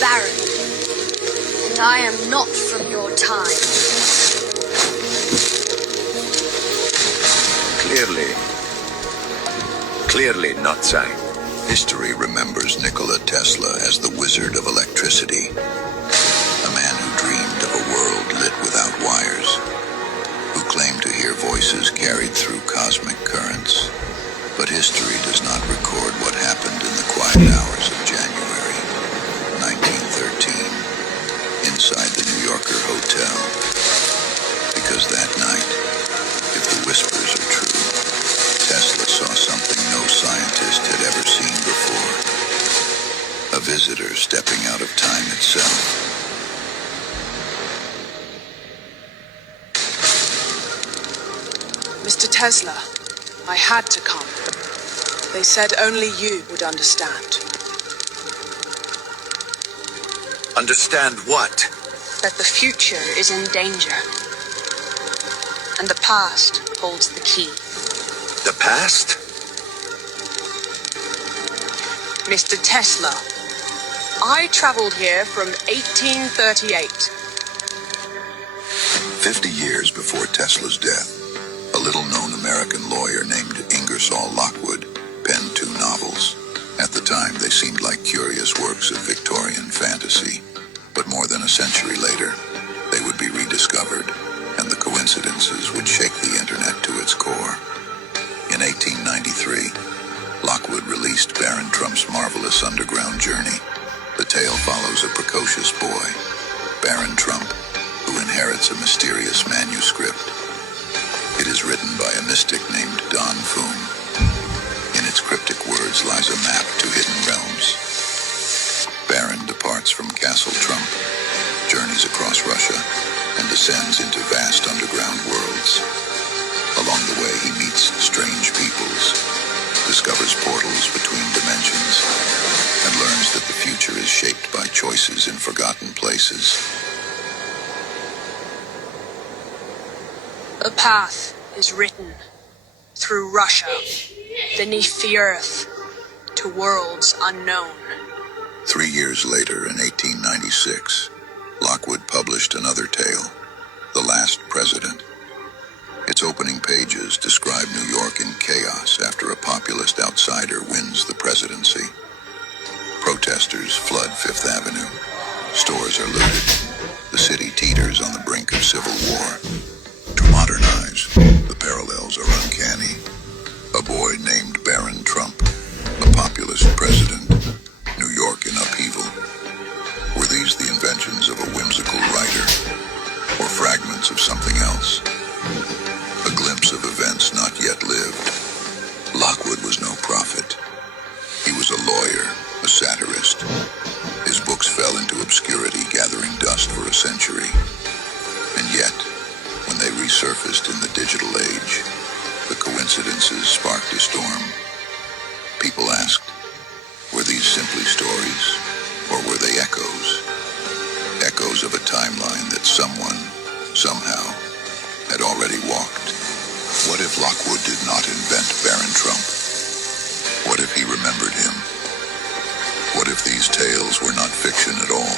barren, and I am not from your time. Clearly not so. History remembers Nikola Tesla as the wizard of electricity, a man who dreamed of a world lit without wires, who claimed to hear voices carried through cosmic currents. But history does not record what happened in the quiet hours of January 1913 inside the New Yorker hotel. Because that night, if the whispers are true, Tesla saw something no scientist had ever seen before. A visitor stepping out of time itself. Mr. Tesla, I had to come. They said only you would understand. Understand what? That the future is in danger, and the past holds the key. The past? Mr. Tesla, I traveled here from 1838. 50 years before Tesla's death, a little-known American lawyer named Ingersoll Lockwood penned 2 novels. At the time, they seemed like curious works of Victorian fantasy. But more than a century later, they would be rediscovered, and the coincidences would shake the internet to its core. In 1893, Lockwood released Baron Trump's marvelous underground journey. The tale follows a precocious boy, Baron Trump, who inherits a mysterious manuscript. It is written by a mystic named Don Fum. In its cryptic words lies a map to hidden realms. Baron departs from Castle Trump, journeys across Russia, and descends into vast underground worlds. Along the way, he meets strange peoples, discovers portals between dimensions, and learns that the future is shaped by choices in forgotten places. The path is written through Russia, beneath the earth, to worlds unknown. 3 years later, in 1896, Lockwood published another tale, The Last President. Its opening pages describe New York in chaos after a populist outsider wins the presidency. Protesters flood Fifth Avenue. Stores are looted. The city teeters on the brink of civil war. To modernize, the parallels are uncanny. A boy named Baron Trump, a populist president, New York in upheaval. Were these the inventions of a whimsical writer, or fragments of something else? A glimpse of events not yet lived. Lockwood was no prophet. He was a lawyer, a satirist. His books fell into obscurity, gathering dust for a century. And yet, when they resurfaced in the digital age, the coincidences sparked a storm. People asked, were these simply stories, or were they echoes? Echoes of a timeline that someone, somehow, had already walked. What if Lockwood did not invent Baron Trump? What if he remembered him? What if these tales were not fiction at all,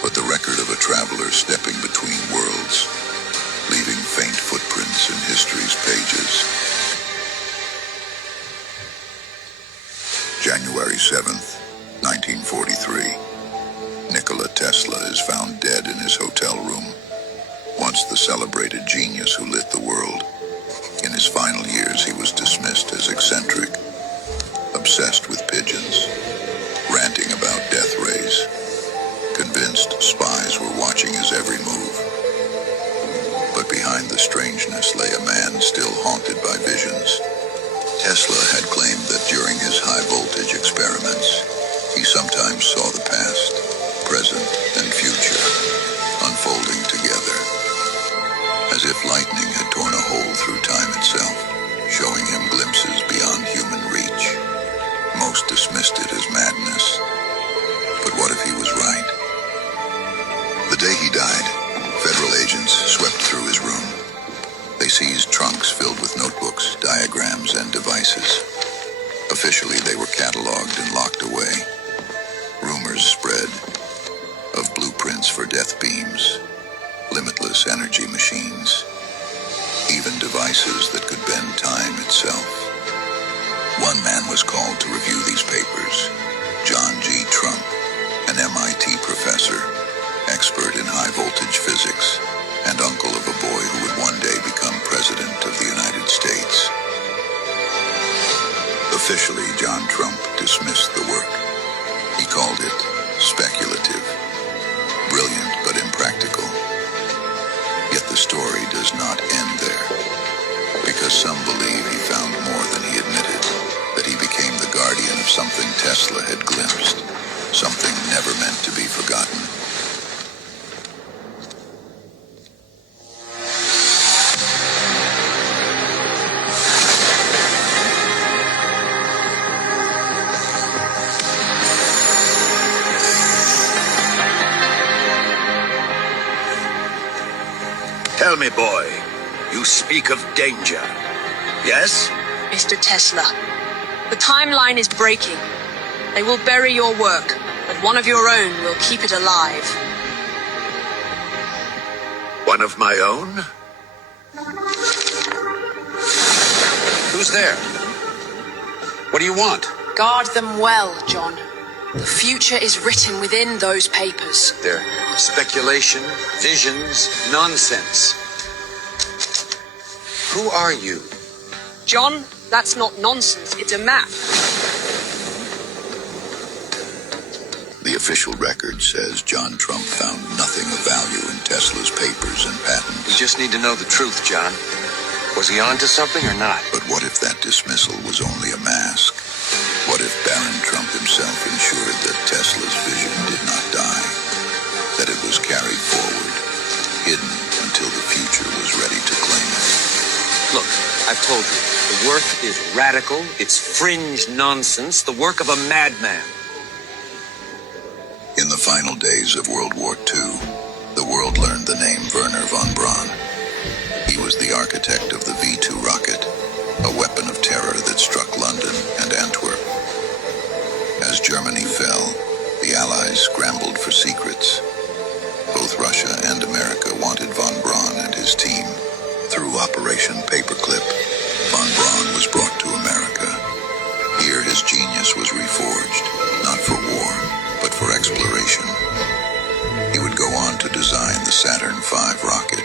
but the record of a traveler stepping between worlds, leaving faint footprints in history's pages? January 7th, 1943. Nikola Tesla is found dead in his hotel room. Once the celebrated genius who lit the world, in his final years he was dismissed as eccentric, obsessed with pigeons, ranting about death rays, convinced spies were watching his every move. But behind the strangeness lay a man still haunted by visions. Tesla had claimed that during his high-voltage experiments, he sometimes saw the past, present, and future unfolding together, as if lightning had torn a hole through time itself, showing him glimpses beyond human reach. Most dismissed it as madness. But what if he was right? The day he died, federal agents swept through his room. They seized trunks filled with notebooks, diagrams, and devices. Officially, they were cataloged and locked away. Rumors spread. Tesla had glimpsed, something never meant to be forgotten. Tell me, boy, you speak of danger. Yes? Mr. Tesla, the timeline is breaking. They will bury your work, but one of your own will keep it alive. One of my own? Who's there? What do you want? Guard them well, John. The future is written within those papers. They're speculation, visions, nonsense. Who are you? John, that's not nonsense, it's a map. The official record says John Trump found nothing of value in Tesla's papers and We patents. just need to know the truth, John. Was he on to something or not? But what if that dismissal was only a mask? What if Baron Trump himself ensured that Tesla's vision did not die? That it was carried forward, hidden until the future was ready to claim it? Look, I've told you, the work is radical, it's fringe nonsense, the work of a madman. In the final days of World War II, the world learned the name Wernher von Braun. He was the architect of the V-2 rocket, a weapon of terror that struck London and Antwerp. As Germany fell, the Allies scrambled for secrets. Both Russia and America wanted von Braun and his team. Through Operation Paperclip, von Braun was brought to America. Here his genius was reforged, not for war, but for exploration. He would go on to design the Saturn V rocket,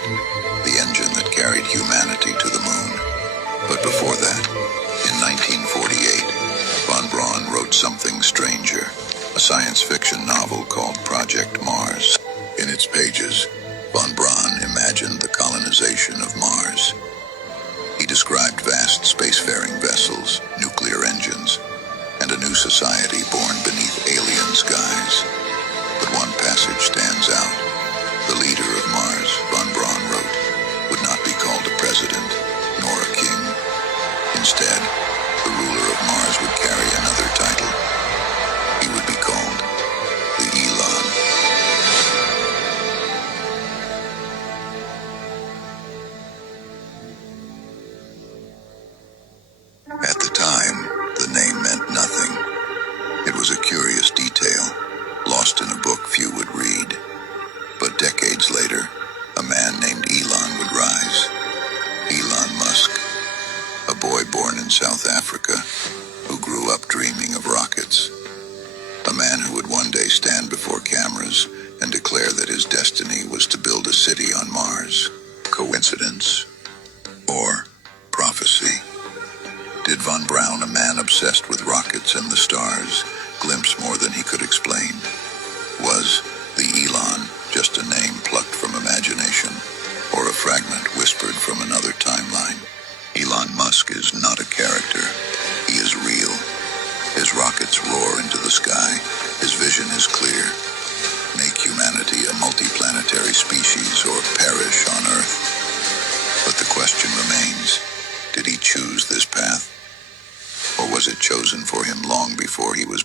the engine that carried humanity to the moon. But before that, in 1948, von Braun wrote Something Stranger, a science fiction novel called Project Mars. In its pages, von Braun imagined the colonization of Mars. He described vast spacefaring vessels, nuclear engines, and a new society born beneath alien skies. But one passage stands out. The leader of Mars, von Braun wrote, would not be called a president, nor a king. Instead, the ruler of Mars would carry another title. He would be called the Elon. At the time, the name meant nothing. It was a curious detail, lost in a book few would read. But decades later, a man named Elon would rise. Elon Musk, a boy born in South Africa who grew up dreaming of rockets. A man who would one day stand before cameras and declare that his destiny was to build a city on Mars. Coincidence? Or prophecy? Did von Braun, a man obsessed with rockets and the stars, glimpse more than he could explain? Was the Elon just a name plucked from imagination, or a fragment whispered from another timeline? Elon Musk is not a character. He is real. His rockets roar into the sky. His vision is clear. Make humanity a multiplanetary species or perish on Earth. But the question remains, did he choose this path? Or was it chosen for him long before he was